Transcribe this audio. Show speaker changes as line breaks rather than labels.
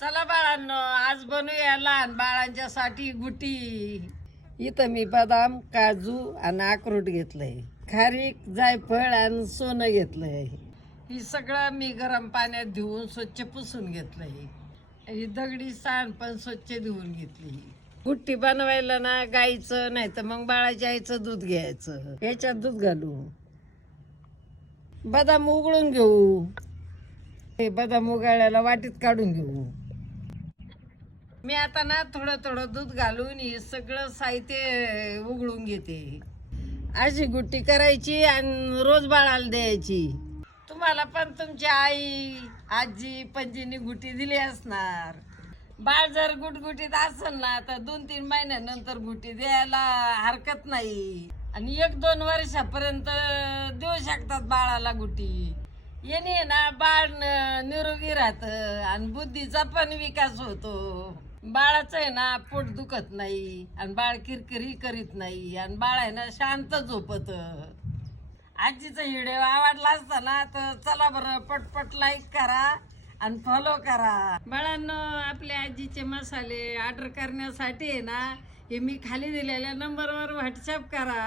चला बाळांनो आज बनवूया लहान बाळांच्यासाठी गुटी. इथं मी बदाम काजू आणि अक्रोट घेतलंय. खारीक जायफळ आणि सोनं घेतलंय. ही सगळं मी गरम पाण्यात धुवून स्वच्छ पुसून घेतलंय. ही दगडी सांड पण स्वच्छ धुवून घेतली. गुट्टी बनवायला ना गाईचं नाही तर मग बाळाच्या आईचं दूध घ्यायचं. याच्यात दूध घालू. बदाम उघडून घेऊ. हे बदाम उगाळ्याला वाटीत काढून घेऊ. मी आता ना थोडं थोडं दूध घालून हे सगळं साहित्य उघडून घेते. अशी गुट्टी करायची आणि रोज बाळाला द्यायची. तुम्हाला पण तुमची आई आजी पंजीनी गुटी दिली असणार. बाळ जर गुटगुटीत असेल ना तर दोन तीन महिन्यानंतर गुटी द्यायला हरकत नाही. आणि एक दोन वर्षापर्यंत देऊ शकतात बाळाला गुटी याने ना बाळ निरोगी राहतं आणि बुद्धीचा पण विकास होतो. बाळाचं आहे ना पोट दुखत नाही आणि बाळ किरकिरी करीत नाही आणि बाळ आहे ना शांत झोपत. आजीचा व्हिडिओ आवडला असता ना तर चला बरं पटपट लाईक करा आणि फॉलो करा. बाळांनो आपल्या आजीचे मसाले ऑर्डर करण्यासाठी आहे ना हे मी खाली दिलेल्या नंबरवर व्हॉट्सअप करा.